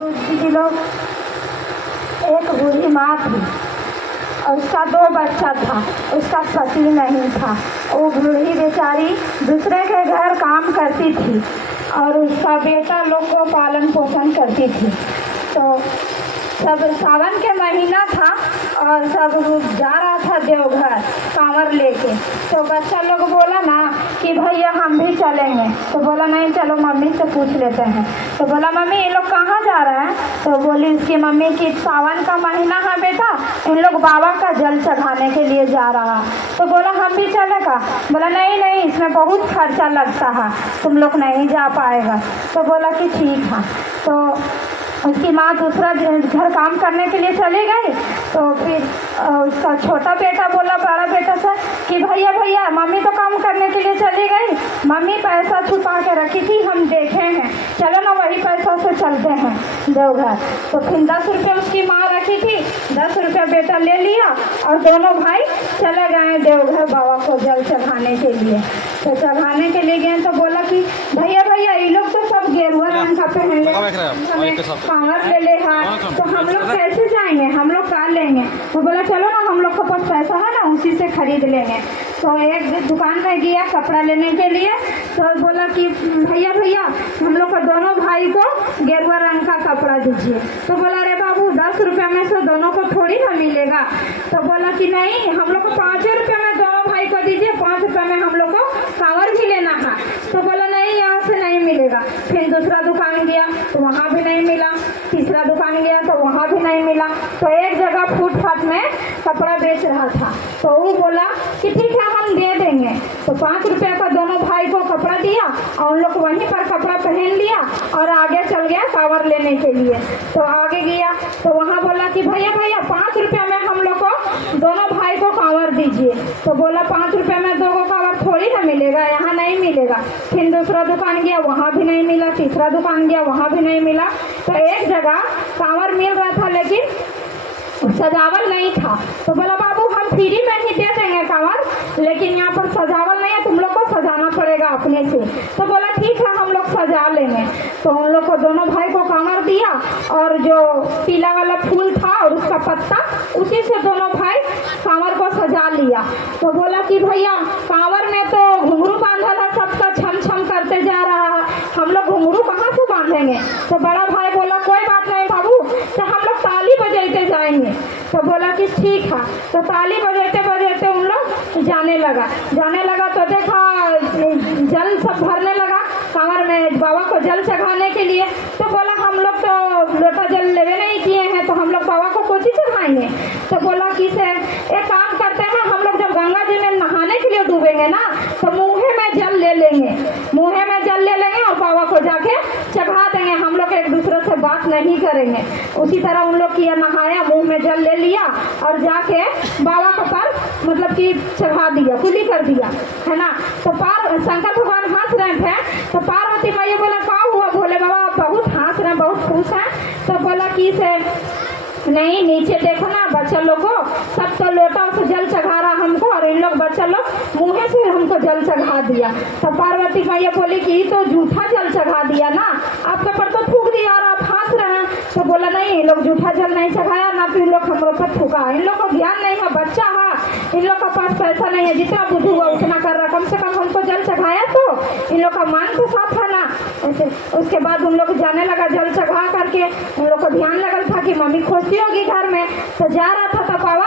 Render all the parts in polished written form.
जी लोग, एक बूढ़ी माँ थी और उसका 2 बच्चा था। उसका पति नहीं था। वो बूढ़ी बेचारी दूसरे के घर काम करती थी और उसका बेटा लोग को पालन पोषण करती थी। तो सब सावन के महीना था और सब जा रहा था देवघर कांवर लेके। तो बच्चा लोग बोला ना कि भैया हम भी चलेंगे। तो बोला नहीं, चलो मम्मी से पूछ लेते हैं। तो बोला मम्मी ये लोग कहाँ जा रहे हैं? तो बोली उसकी मम्मी कि सावन का महीना है बेटा, इन लोग बाबा का जल चढ़ाने के लिए जा रहा है। तो बोला हम भी चलेगा? बोला नहीं नहीं, इसमें बहुत खर्चा लगता है, तुम लोग नहीं जा पाएगा। तो बोला कि ठीक है। तो उसकी माँ दूसरा घर काम करने के लिए चली गई। तो फिर उसका छोटा बेटा बोला बड़ा बेटा से कि भैया भैया मम्मी तो काम करने के लिए चली गई, मम्मी पैसा छुपा के रखी थी, हम देखे हैं, चलो ना वही पैसा से चलते हैं देवघर। तो फिर 10 रुपये उसकी माँ रखी थी, 10 रुपये बेटा ले लिया और दोनों भाई चले गए देवघर बाबा को जल चढ़ाने के लिए। तो चढ़ाने के लिए गए तो बोला कि भैया भैया ये लोग तो सब गेरुआ रंग का पहन ले, कांवर ले ले हाँ, तो हम लोग कैसे जाएंगे, हम लोग कहाँ लेंगे? तो बोला चलो ना, हम लोग के पास पैसा है ना, उसी से खरीद लेंगे। तो एक दुकान में गया कपड़ा लेने के लिए। तो बोला कि भैया भैया हम लोग को दोनों भाई को गेरुआ रंग का कपड़ा दीजिए। तो बोला अरे बाबू 10 रुपये में से दोनों को थोड़ी ना मिलेगा। तो बोला कि नहीं, हम लोग को 5 रुपये में दोनों भाई को दीजिए, 5 रुपये में हम लोग को कांवर भी लेना है। तो बोला नहीं, यहाँ से नहीं मिलेगा। फिर दूसरा दुकान गया तो वहाँ भी नहीं मिला, तीसरा दुकान गया तो वहाँ भी नहीं मिला। तो एक जगह फुटपाथ में कपड़ा बेच रहा था। तो वो बोला कि ठीक है हम दे देंगे। तो 5 रुपये का दोनों भाई को कपड़ा दिया और उन लोग वहीं पर कपड़ा पहन लिया और आगे चल गया कांवर लेने के लिए। तो आगे गया तो वहाँ बोला कि भैया भैया 5 रुपये में हम लोग को दोनों भाई को कांवर दीजिए। तो बोला 5 रुपये में 2 को कांवर थोड़ी ना मिलेगा, यहाँ नहीं मिलेगा। फिर दूसरा दुकान गया वहाँ भी नहीं मिला, तीसरा दुकान गया वहाँ भी नहीं मिला। तो एक जगह कांवर मिल रहा था लेकिन सजावल नहीं था। तो बोला बाबू हम फ्री में ही दे देंगे कांवर, लेकिन यहाँ पर सजावल नहीं है, तुम लोग को सजाना पड़ेगा अपने से। तो बोला ठीक है हम लोग सजा लेंगे। तो उन लोग को दोनों भाई को कांवर दिया और जो पीला वाला फूल था और उसका पत्ता, उसी से दोनों भाई कांवर को सजा लिया। तो बोला कि भैया कांवर में तो घुंघरू बांधा था, सबका छम छम करते जा रहा है, हम लोग घुंघरू कहाँ से बांधेंगे? तो बड़ा भाई बोला कोई बात नहीं बाबू, तो हम लोग ताली बजाते जाएंगे। तो बोला कि ठीक है। तो ताली बजाते बजाते उन लोग जाने लगा तो देखा जल सब भरने लगा कांवर में बाबा को जल चढ़ाने के लिए। तो बोला हम लोग तो लोटा जल लेवे नहीं किए हैं, तो हम लोग बाबा को कोची चढ़ाएंगे? तो बोला कि से एक काम करते हैं, हम लोग जब गंगा जी में नहाने के लिए डूबेंगे ना तो मुँहे में जल ले लेंगे, मुँहे में जल ले लेंगे और बाबा को जाके चढ़ा देंगे, हम लोग एक दूसरे से बात नहीं करेंगे। उसी तरह उन लोग किया, नहाया, मुंह में जल ले लिया और जाके बाबा को पर मतलब कि चढ़ा दिया, कुली कर दिया, है ना। तो शंकर भगवान हंस रहे थे। तो पार्वती मैया बोला क्या हुआ? भोले बाबा बहुत हंस रहे हैं, बहुत खुश हैं। तो बोला कि से नहीं, नीचे देखो ना बच्चा लोग को, सब तो लोटा से जल चढ़ा रहा हमको और इन लोग बच्चा लोग मुँह से हमको जल चढ़ा दिया। तो पार्वती मैया बोली कि तो झूठा जल चढ़ा दिया ना, आपके पर तो थूक दिया और आप हंस रहे हैं। तो बोला नहीं, इन लोग झूठा जल नहीं चढ़ाया ना, तो इन लोग हम लोग पर थूका, इन लोग को ज्ञान नहीं है, बच्चा है, इन लोग का पास पैसा नहीं है, जितना बुद्धि हुआ उतना कर रहा, कम से कम हमको जल चढ़ाया तो इन लोग का मन तो साफ है ना। ऐसे उसके बाद उन लोग जाने लगा जल चढ़ा करके। उन लोग को ध्यान लगल था कि मम्मी खोजती होगी घर में। तो जा रहा था तो बाबा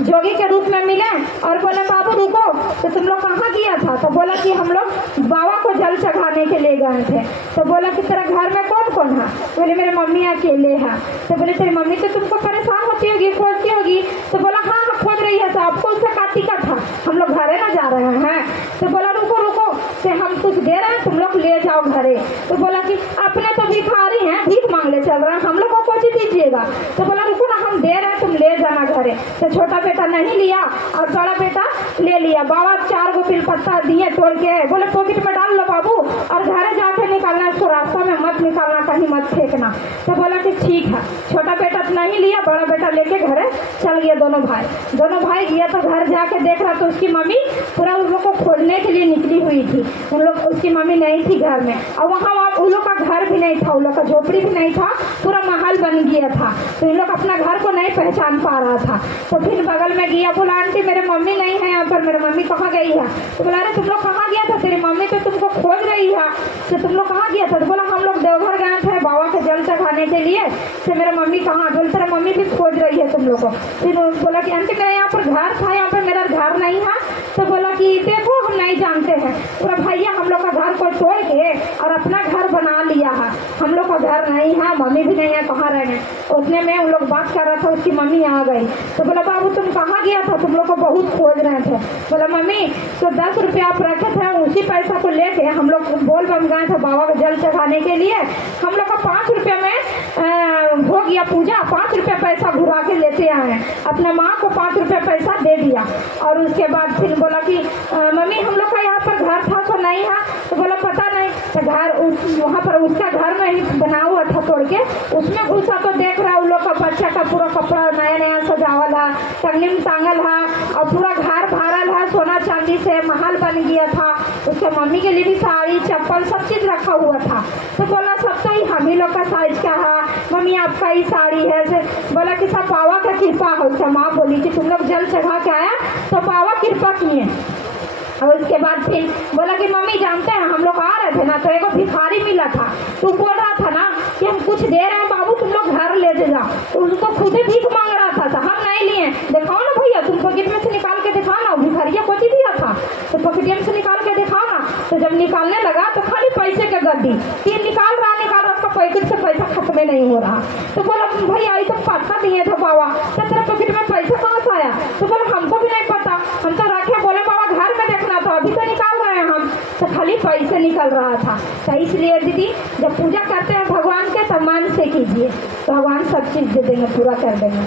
जोगी के रूप में मिले और बोले बाबू रुको, तो तुम लोग कहाँ गया था? तो बोला कि हम लोग बाबा को जल चढ़ाने के लिए गए थे। तो बोला कि तेरा घर में कौन कौन है? बोले मेरे मम्मी अकेले है। तो बोले तेरी मम्मी तो तुमको परेशान होती होगी, खोजती होगी। तो बोला हाँ हाँ खोज रही है, तो आपको उससे का टिकट था, हम लोग घरे ना जा रहे हैं। तो बोला रुको रुको से हम कुछ दे रहे हैं, तुम लोग ले जाओ घरे। तो बोला कि अपने तो भिखारी हैं, भीख मांगने चल रहे हैं, हम लोग को कुछ दीजिएगा। तो बोला रुको ना हम दे रहे हैं, तुम ले जाना घरे। तो छोटा बेटा नहीं लिया और बड़ा बेटा ले लिया। बाबा 4 गो तिल पत्ता दिए तोड़ के, बोले पॉकेट में डाल लो बाबू और घरे जाके निकालना, इसको रास्ता में मत निकालना, कहीं मत फेंकना। तो बोला कि ठीक है। छोटा बेटा नहीं लिया, बड़ा बेटा लेके घरे चल गया। दोनों भाई गया तो घर जाके देख रहा तो उसकी मम्मी पूरा उन लोग को खोजने के लिए निकली हुई थी। उन लोग उसकी मम्मी नहीं थी घर में और वहाँ उन लोग का घर भी नहीं था, उन लोग का झोपड़ी भी नहीं था, पूरा बन गया था, तो इन लोग अपना घर को नहीं पहचान पा रहा था। तो फिर बगल में गया, बोला आंटी मेरे मम्मी नहीं है यहाँ पर, मेरी मम्मी कहाँ गई है? तो बोला अरे तुम लोग कहाँ गया था, तेरी मम्मी तो तुमको खोज रही है, तो तुम लोग कहाँ गया था? तो बोला हम लोग देवघर गए थे बाबा के जल चढ़ाने के लिए, तो मेरा मम्मी कहाँ? बोले तेरा मम्मी भी खोज रही है तुम लोग को। फिर बोला कि आंटी मेरा यहाँ पर घर था, यहाँ पर मेरा घर नहीं है। तो बोला कि देखो हम नहीं जानते हैं। बोला भैया हम लोग का घर को तोड़ के और अपना घर बना लिया है, हम लोग का घर नहीं है, मम्मी भी नहीं है, कहाँ रहेंगे? उतने में उन लोग बात कर रहा था, उसकी मम्मी आ गई। तो बोला बाबू तुम कहाँ गया था, तुम लोग को बहुत खोज रहे थे। बोला मम्मी तो 10 रुपया आप रखे थे, उसी पैसा को लेके हम लोग बोल बम गए थे बाबा को जल चढ़ाने के लिए, हम लोग का 5 रुपये में हो गया पूजा, 5 रुपया पैसा घुरा के लेते आए हैं, अपने माँ को 5 रुपया पैसा दे दिया। और उसके बाद फिर बोला कि मम्मी हम लोग का यहाँ पर घर था तो नहीं है? तो बोला पता नहीं। तो घर वहाँ पर उसका घर में ही बना हुआ था तोड़ के, उसमें घुसा तो देख रहा उन लोग का बच्चा का पूरा कपड़ा नया नया सजावल है, टंगनी में टांगल है, और पूरा घर भरल है सोना चांदी से, महल बन गया था। उसके मम्मी के लिए भी साड़ी चप्पल सब चीज़ रखा हुआ था। तो बोला सब तो ही हम ही लोग का साइज का है, मम्मी आपका ही साड़ी है। से बोला कि सब बाबा का कृपा है। उसका माँ बोली कि तुम लोग जल चढ़ा के आया तो बाबा कृपा किए। और उसके बाद फिर बोला कि मम्मी जानते हैं हम लोग आ रहे थे ना, तो एक भिखारी मिला था, तो बोल रहा था ना कि हम कुछ दे रहे हैं बाबू तुम लोग घर ले जाओ, तो उसको खुद ही भीख मांग रहा था, हम नहीं लिए। दिखाओ ना भैया, तुम पॉकेट में से निकाल के दिखाओ ना, भिखारिया को दिया था तो पॉकेट में से निकाल के दिखाओ ना। तो जब निकालने लगा तो खाली पैसे के गड्डी तीन निकाल रहा, उसका पैकेट से पैसा खत्म नहीं हो रहा। तो बोला भैया ये तो पता दिए थे बाबा, तो तेरे पॉकेट में पैसा कहाँ से आया? तो बोला हमको भी नहीं पता, हम तो रखे, बोले बाबा घर में देखना था, अभी तो निकाल रहे हैं हम। तो खाली पैसे निकल रहा था। तो इसलिए दीदी जब पूजा करते हैं भगवान के तो मन से कीजिए, भगवान सब चीज़ दे देंगे, पूरा कर देंगे।